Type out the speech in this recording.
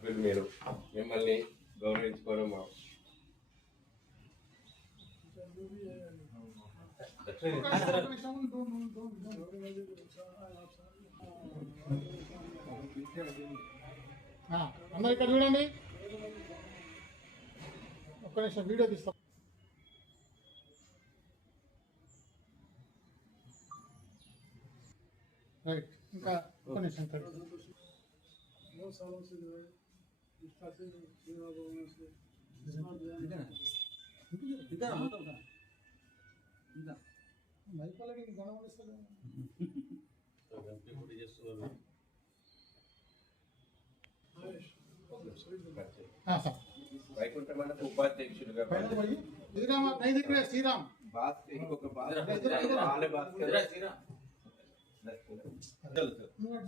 సభ్యులు మీరు మిమ్మల్ని గౌరవించుకోవడం అందరు ఇక్కడ చూడండి, ఒక్క నిమిషం వీడియో తీస్తాం. రైట్, ఇంకా ఒక్క నిమిషం. మైపాలకి గణమనిస్తారు వైకుంఠ మండప ఉపాధ్యక్షులుగా శ్రీరామ్ ఇంకొక నువ్వు